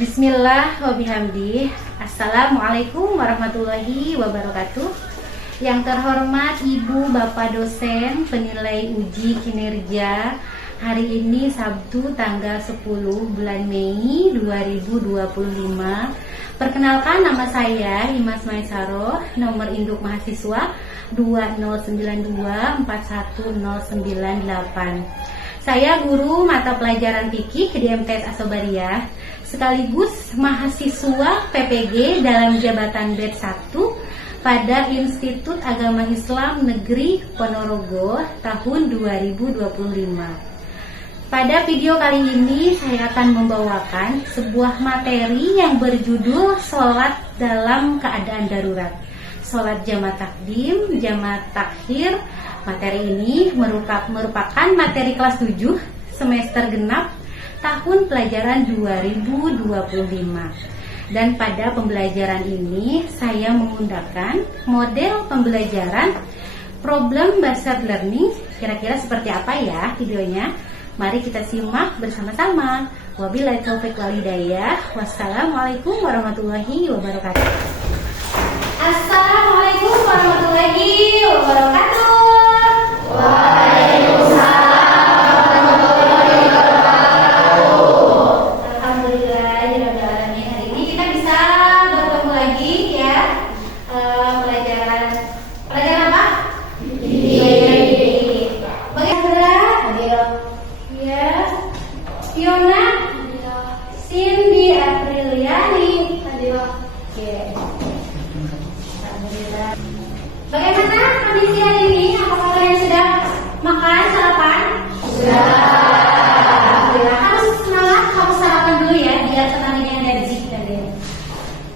Bismillah wa bihamdi. Assalamualaikum warahmatullahi wabarakatuh. Yang terhormat Ibu Bapak dosen penilai uji kinerja, hari ini Sabtu tanggal 10 bulan Mei 2025. Perkenalkan, nama saya Himas Maisaroh, nomor induk mahasiswa 209241098. Saya guru mata pelajaran fikih di MTS Asobariah, sekaligus mahasiswa PPG dalam jabatan BED 1 pada Institut Agama Islam Negeri Ponorogo tahun 2025. Pada video kali ini saya akan membawakan sebuah materi yang berjudul Sholat dalam keadaan darurat. Sholat jamaah takdim, jamaah takhir. Materi ini merupakan materi kelas 7 semester genap tahun pelajaran 2025. Dan pada pembelajaran ini saya menggunakan model pembelajaran problem based learning. Kira-kira seperti apa ya videonya? Mari kita simak bersama-sama. Wabillahi taufiq wal hidayah. Wassalamualaikum warahmatullahi wabarakatuh. Assalamualaikum warahmatullahi wabarakatuh. Waalaikumsalam warahmatullahi wabarakatuh. Alhamdulillah, hari ini kita bisa bertemu lagi ya. Pelajaran apa? Bagaimana? Ya. Fiona? Cindy Apriliani. Oke. Alhamdulillah. Bagaimana kondisi hari ini? Apakah kalian sudah makan sarapan? Sudah. Alhamdulillah. Harus semangat, harus sarapan dulu ya, biar tenaga energi tadi.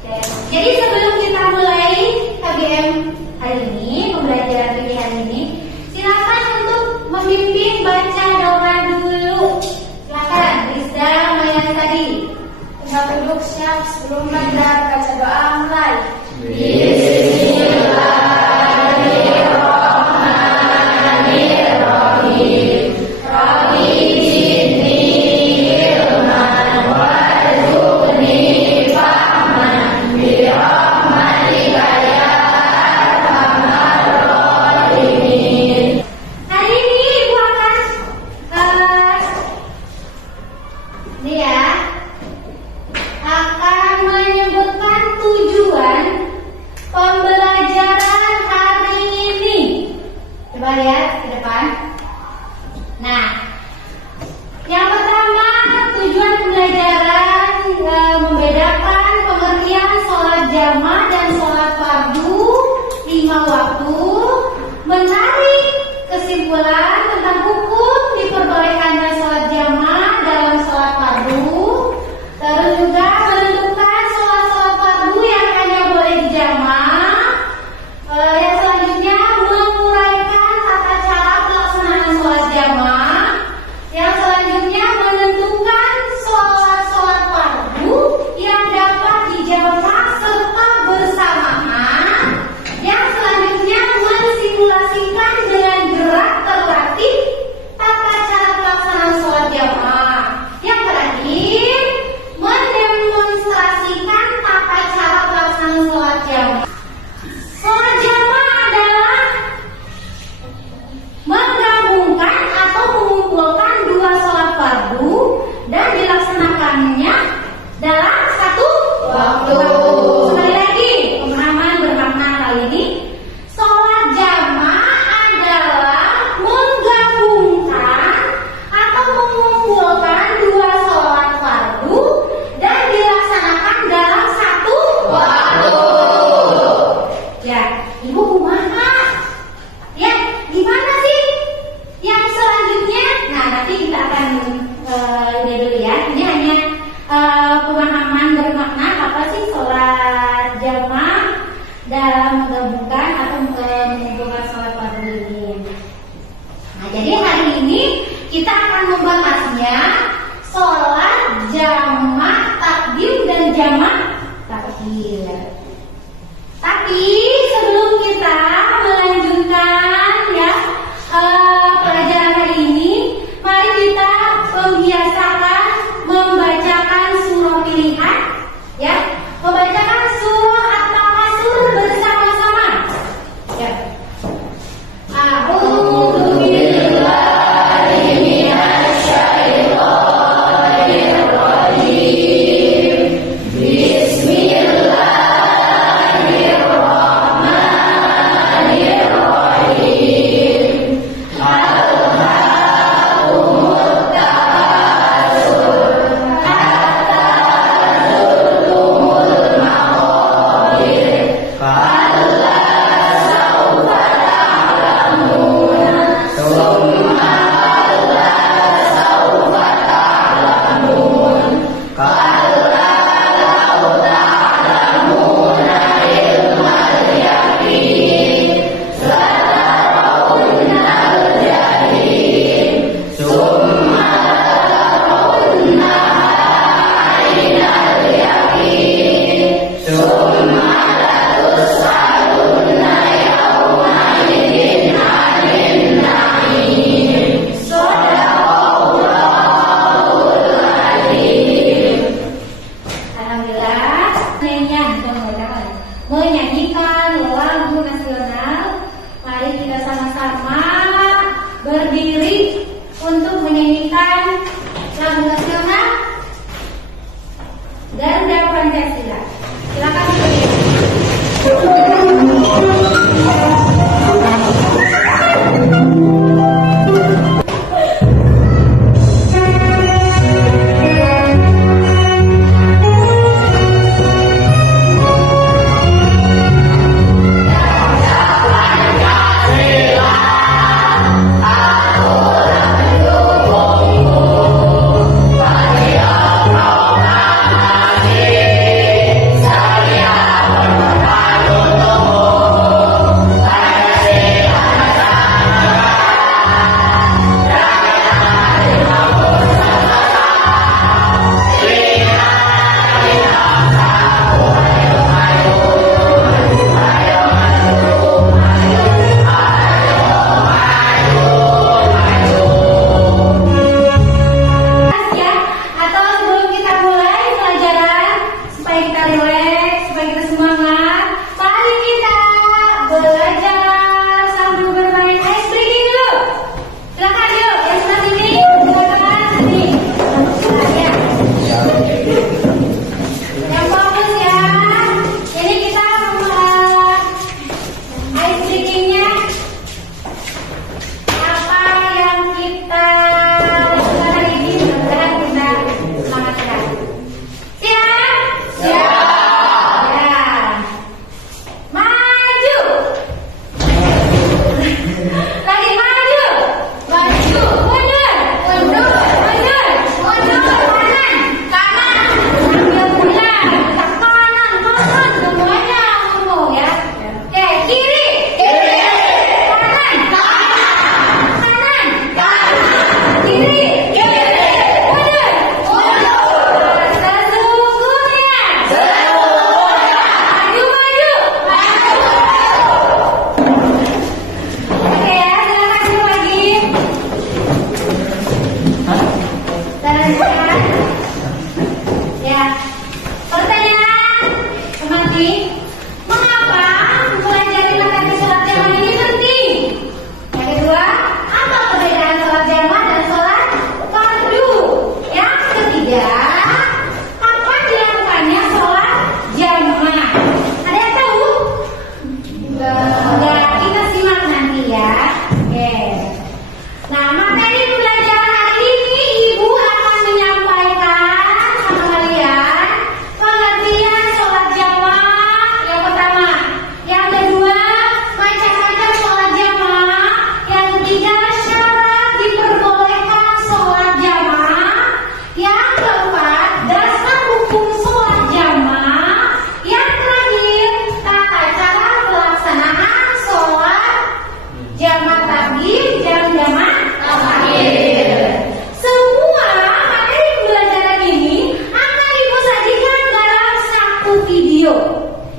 Oke. Jadi sebelum kita mulai KBM hari ini, pembelajaran fikih hari ini, silakan untuk memimpin baca doa dulu. Silakan, Rizda Maya tadi. Tinggal duduk siap sebelum belajar baca doa mulai. Pembiasakan membacakan surah pilihan Garuda Pancasila. Silakan.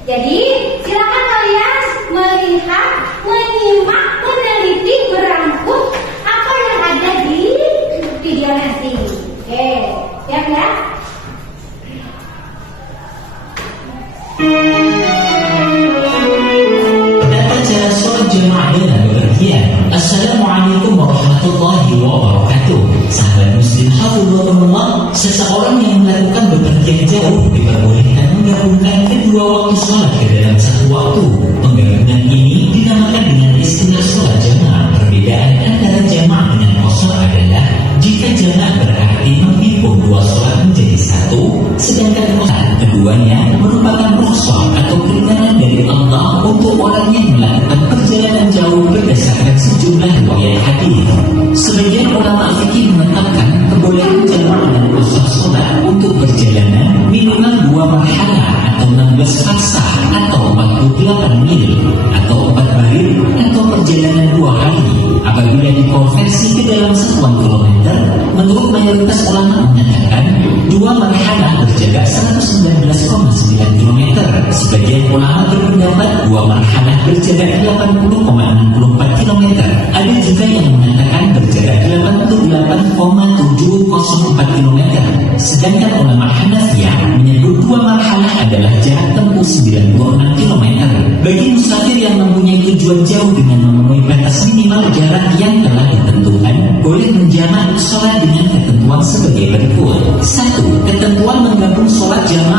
Jadi silakan kalian melihat, menyimak, meneliti, berangkut apa yang ada di video nanti. Oke, siap ya? Kita baca sholat jemaah dengan pengertian. Assalamualaikum warahmatullahi wabarakatuh. Sahabat muslim hafizahullah, seseorang yang melakukan bepergian jauh diperbolehkan menggabungkan kedua waktu sholat ke dalam satu waktu. Penggabungan ini dinamakan dengan istilah sholat jamaah. Perbedaan antara jamaah dengan qashar adalah jika jamaah berarti menghimpun dua sholat menjadi satu, sedangkan qashar keduanya merupakan rukhsah atau keringanan dari Allah untuk orang yang melakukan perjalanan jauh berdasarkan sejumlah riwayat hadis. Sebagian ulama fikih menetapkan kebolehan jamaah dan qashar sholat untuk perjalanan minimal 2 marhalah atau 16 farsah atau 48 mil atau 4 barir atau perjalanan 2 hari. Apabila dikonversi ke dalam satuan kilometer, menurut mayoritas ulama menyatakan 2 marhalah berjarak 119,9 km. Sebagian ulama berpendapat 2 marhalah berjarak 80,64 km. Ada juga yang mengatakan berjarak 88,704 km. Sedangkan ulama Hanafiyah menyebut 2 marhalah adalah jarak tempuh 96 km. Bagi musafir yang mempunyai tujuan jauh dengan memenuhi batas minimal jarak yang telah ditentukan, boleh menjamak sholat dengan ketentuan sebagai berikut. 1. Ketentuan menggabung sholat jamaah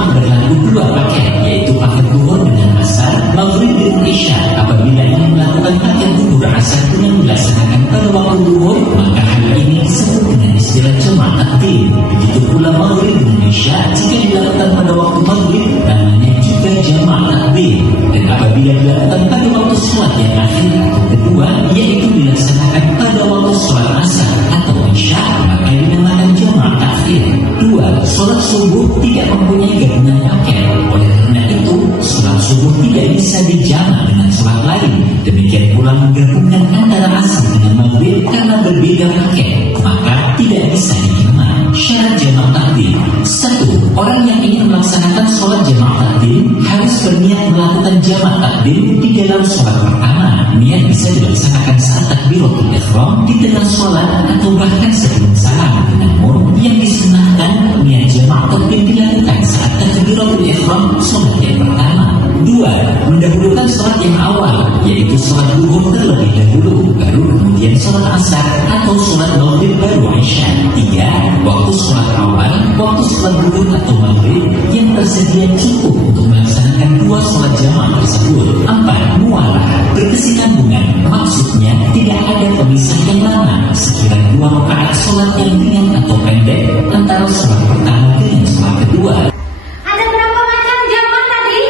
dilakukan pada waktu maghrib namanya juga jamak takdim. Dan apabila dilakukan pada waktu sholat yang akhir atau kedua, yaitu dilaksanakan pada waktu sholat asar atau isya, maka dinamakan jamak takhir. 2. Sholat subuh tidak mempunyai gabungan paket. Oleh karena itu, sholat subuh tidak bisa dijamak dengan sholat lain. Demikian pula menggabungkan antara asar dengan maghrib karena berbeda paket, maka tidak bisa dijamak. Syarat jamak takdim: 1. Orang yang ingin melaksanakan sholat jamak takdim harus berniat melakukan jamak takdim di dalam sholat pertama. Niat bisa dilaksanakan saat takbiratul ihram, di tengah sholat, atau bahkan sebelum salam. Namun yang disunahkan niat jamak takdim dilakukan saat takbiratul ihram sholat yang pertama. 2. Mendahulukan sholat yang awal, yaitu sholat zuhur terlebih dahulu, baru kemudian sholat asar atau sholat maghrib baru isya. 3. Waktu sholat awal, waktu sholat zuhur atau maghrib yang tersedia cukup untuk melaksanakan dua sholat jamaah tersebut. 4. Mualah, berkesinambungan, maksudnya tidak ada pemisah yang lama, sekiranya 2 rakaat sholat yang ringan atau pendek antara sholat pertama dengan sholat kedua. Ada berapa macam jamak tadi?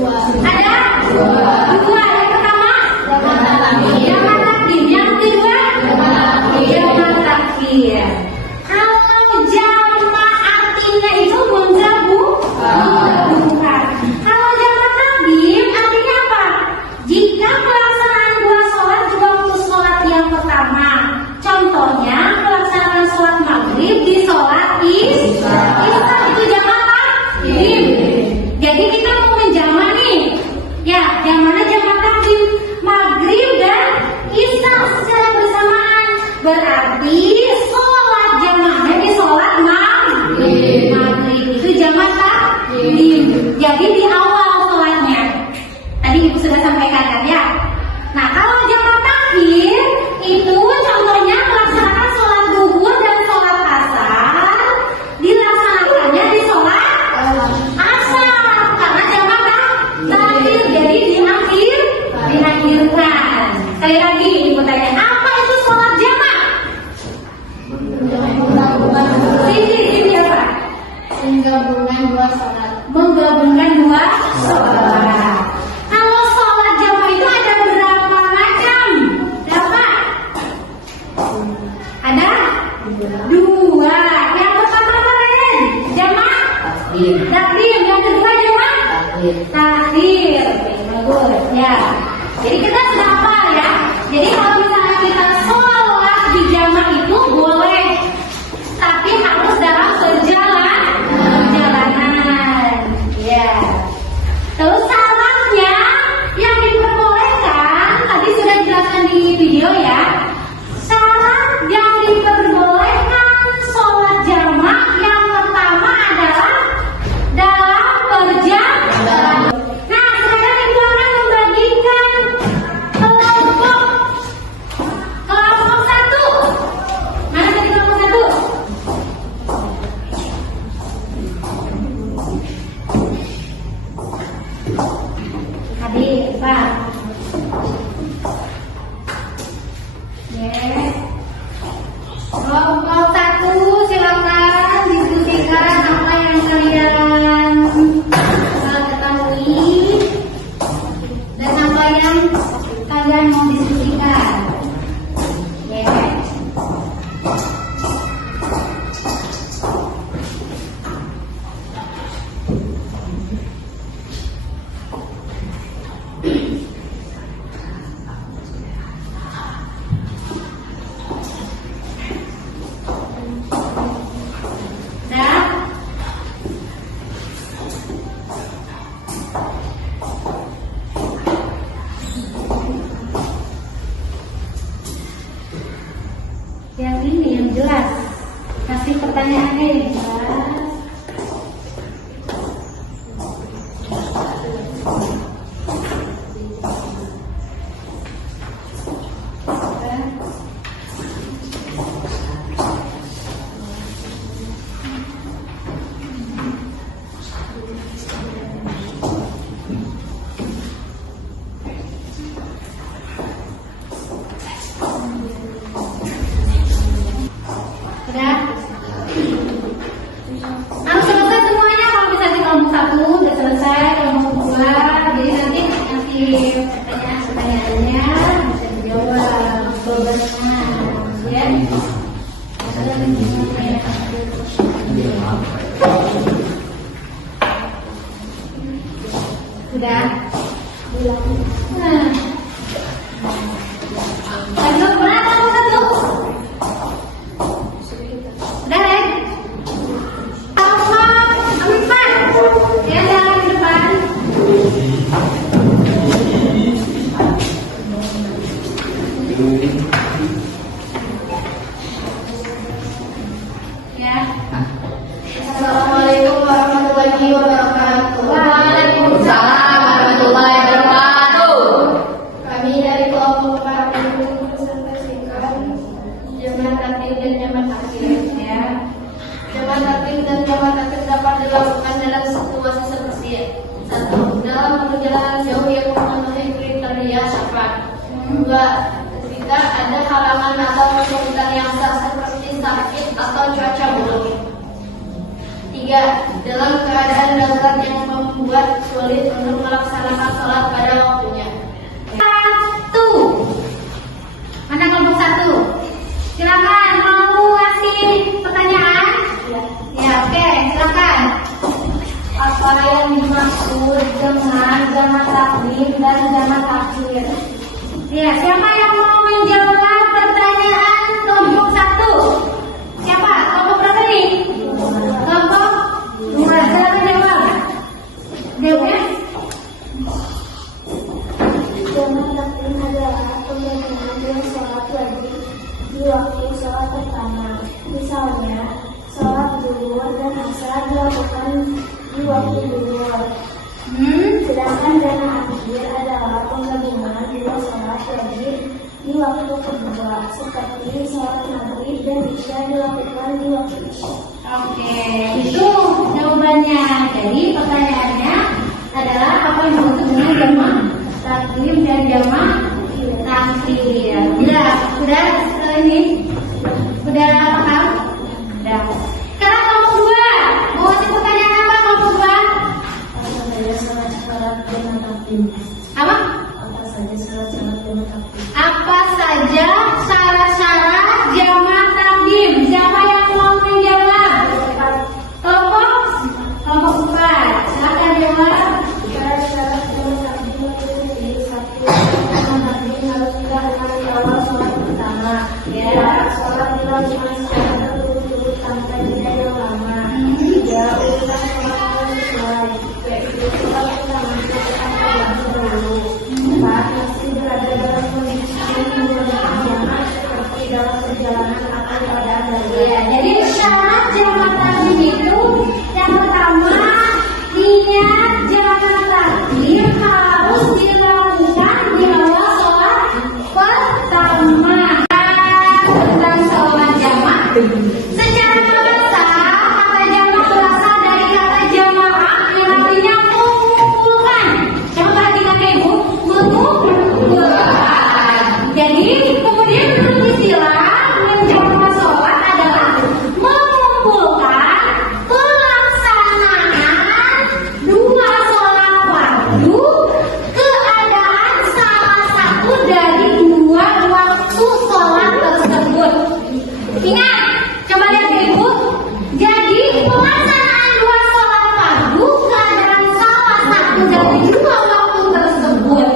2. Ada? 2. Yang pertama? Jamak takdim. Yang kedua? Jamak takhir. Kalau jamak artinya itu menggabungkan. Kalau jamak takdim artinya apa? Jika pelaksanaan 2 sholat di waktu sholat yang pertama. Contohnya pelaksanaan sholat maghrib di sholat isya. Itu jamak takdim. Jadi kita mau menjamak nih. Ya, yang mana jamak takdim? Maghrib dan isya secara bersamaan. Berarti sholat jamaknya di sholat maghrib. Maghrib itu jamak takdim. Jadi di awal sholatnya. Tadi ibu sudah sampaikan kan ya. Nah, kalau jamak takhir itu contohnya melaksanakan sholat zuhur dan sholat asar dilaksanakannya di sholat asar karena jamak takhir, jadi diakhirkan. Sekali lagi ibu tanya, apa itu sholat jamak? Sini apa? Menggabungkan 2 sholat. Menggabungkan 2 sholat. Kalau sholat jamak itu ada berapa macam? Berapa? Ada? 2. Yang pertama apa Ren? Jamak takdim. Yang kedua jamak takhir. Oke, bagus ya. Jadi kita sudah hafal ya. Jadi kalau misalnya kita sholat di jamak itu boleh, tapi harus dalam perjalanan. Ya. Terus syaratnya yang diperbolehkan tadi sudah dijelaskan di video ya. Syarat yang diperbolehkan sholat jamak yang pertama adalah dalam perjalanan. Nah, sekarang ibu akan membagikan kelompok Sudah? Nah. Lagi berapa satu? Udah, Ren? Sama 4. Ya, jalan ke depan. Ya. Assalamualaikum warahmatullahi wabarakatuh. Waalaikumsalam warahmatullahi wabarakatuh. Kami dari kelompok para pendukung presentasikan jamaah taklim dan jamaah takhir. Ya. Jamaah taklim dan jamaah takhir dapat dilakukan dalam situasi seperti 1. Dalam perjalanan jauh yang memenuhi kriteria syafaat. 2. Ketika ada halangan atau kesulitan yang seperti sakit atau cuaca buruk. 3. Dalam keadaan darurat yang membuat sulit untuk melaksanakan sholat pada waktunya. 1. Mana kelompok 1? Silakan mau ngasih pertanyaan? Ya, oke, silakan. Apa yang dimaksud dengan jamaah taklim dan jamaah takhir? Ya, siapa yang mau menjawab pertanyaan kelompok 1? Siapa? Kelompok berapa nih? Kelompok 2. Silakan jawab. Jawabnya? Jamaah taklim adalah pembacaan dua sholat wajib di waktu sholat pertama. Misalnya, sholat zuhur dan asar dilakukan di waktu zuhur. Sedangkan jamaah akhir adalah penggabungan dua sholat wajib di waktu kedua, seperti sholat maghrib dan isya dilakukan di waktu isya. Oke, itu jawabannya. Jadi pertanyaannya adalah apa yang dimaksud dengan jamaah taklim dan jamaah takhir? Udah ini, udah paham? Udah. Sekarang kelompok 2, mau ngasih pertanyaan apa kelompok 2? Apa? Apa saja syarat-syarat jamaah taklim? Siapa yang mau menjawab? Kelompok 4. Silakan jawab. Syarat-syarat jamaah taklim meliputi 1. Jamaah taklim harus dilakukan di awal sholat pertama. Ya. Sholat dilakukan secara berturut-turut tanpa jeda yang lama. 3. Urutan sholat harus sesuai, yaitu sholat pertama dilakukan terlebih dahulu. 4. Masih berada dalam kondisi yang menjalankan jamaah seperti dalam perjalanan atau keadaan darurat. Ya, jadi syarat jamaah taklim itu yang pertama, niat jamaah taklim harus dilakukan di awal sholat pertama. Tentang sholat jamaah, secara bahasa kata jamaah berasal dari kata jamaah yang artinya mengumpulkan. Coba perhatikan ibu, mengumpulkan. Jadi kemudian menurut istilah menjamaah sholat adalah mengumpulkan pelaksanaan dua sholat fardu keadaan salah satu dari dua waktu sholat tersebut. Ingat, coba lihat ibu. Jadi pelaksanaan dua sholat fardu keadaan salah satu dari dua waktu tersebut.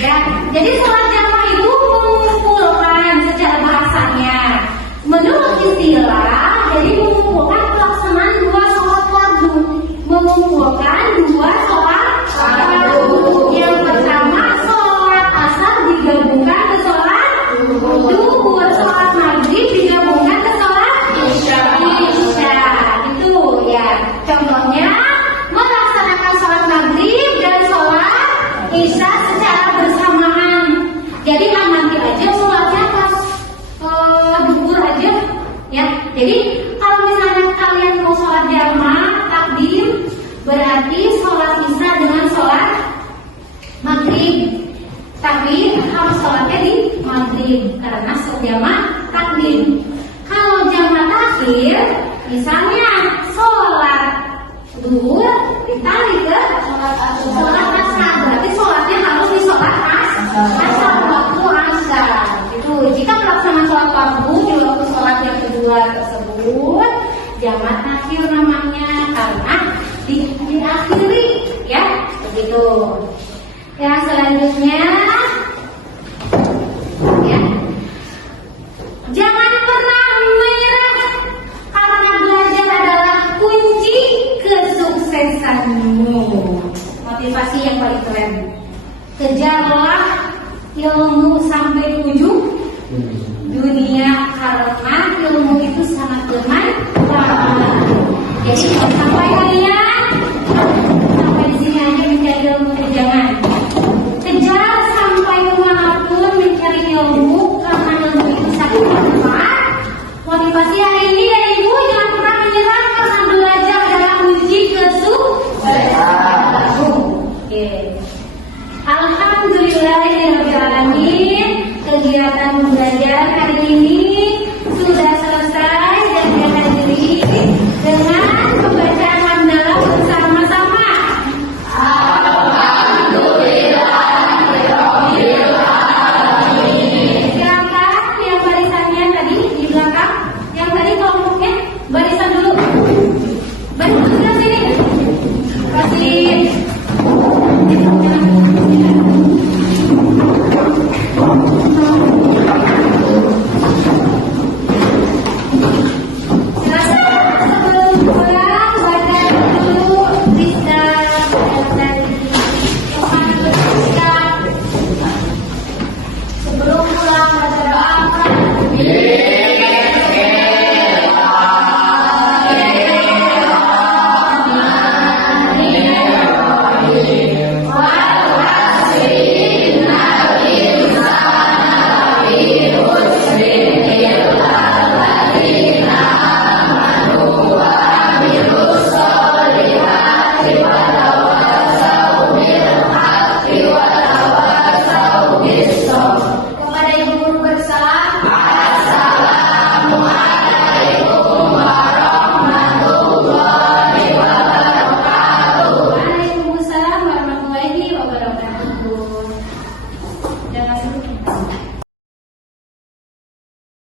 Ya, jadi sholat jamaah itu mengumpulkan secara bahasanya. Menurut istilah, jadi mengumpulkan pelaksanaan dua sholat fardu. Mengumpulkan dua sholat fardu. Yang pertama sholat asar digabungkan ke sholat zuhur, sholat maghrib digabungkan ke sholat isya. Itu ya. Contohnya melaksanakan sholat maghrib dan sholat isya secara bersamaan. Jadi nanti aja sholatnya pas zuhur aja, ya. Jadi kalau misalnya kalian mau sholat jamaah takdim, berarti sholat isya dengan sholat maghrib. Tapi harus sholatnya di maghrib karena jamaah takdim. Kalau jamaah takhir, misalnya sholat zuhur ditarik ke sholat asar, berarti sholatnya harus di sholat asar, waktu asar. Itu jika melaksanakan sholat fardu di waktu sholat yang kedua tersebut, jamaah takhir namanya karena diakhiri, ya. Itu. Yang selanjutnya, ya, jangan pernah menyerah karena belajar adalah kunci kesuksesanmu. Motivasi yang paling keren. Kejarlah ilmu sampai ujung dunia karena ilmu itu sangat bermanfaat. Jadi sampai kalian sampai di sini aja mencari ilmu, jangan kejar sampai kemanapun mencari ilmu karena ilmu itu sangat bermanfaat. Motivasi hari ini dari ibu, jangan pernah menyerah karena belajar adalah kunci kesuksesan. Oke. Alhamdulillahirobbilalamin, kegiatan belajar hari ini sudah selesai dan kita akhiri dengan pembacaan hamdalah bersama-sama. Alhamdulillahirobbilalamin. Silakan yang barisannya tadi di belakang, yang tadi kelompoknya barisan dulu. Barisan dulu sini. Kasih. Waalaikumsalam warahmatullahi wabarakatuh.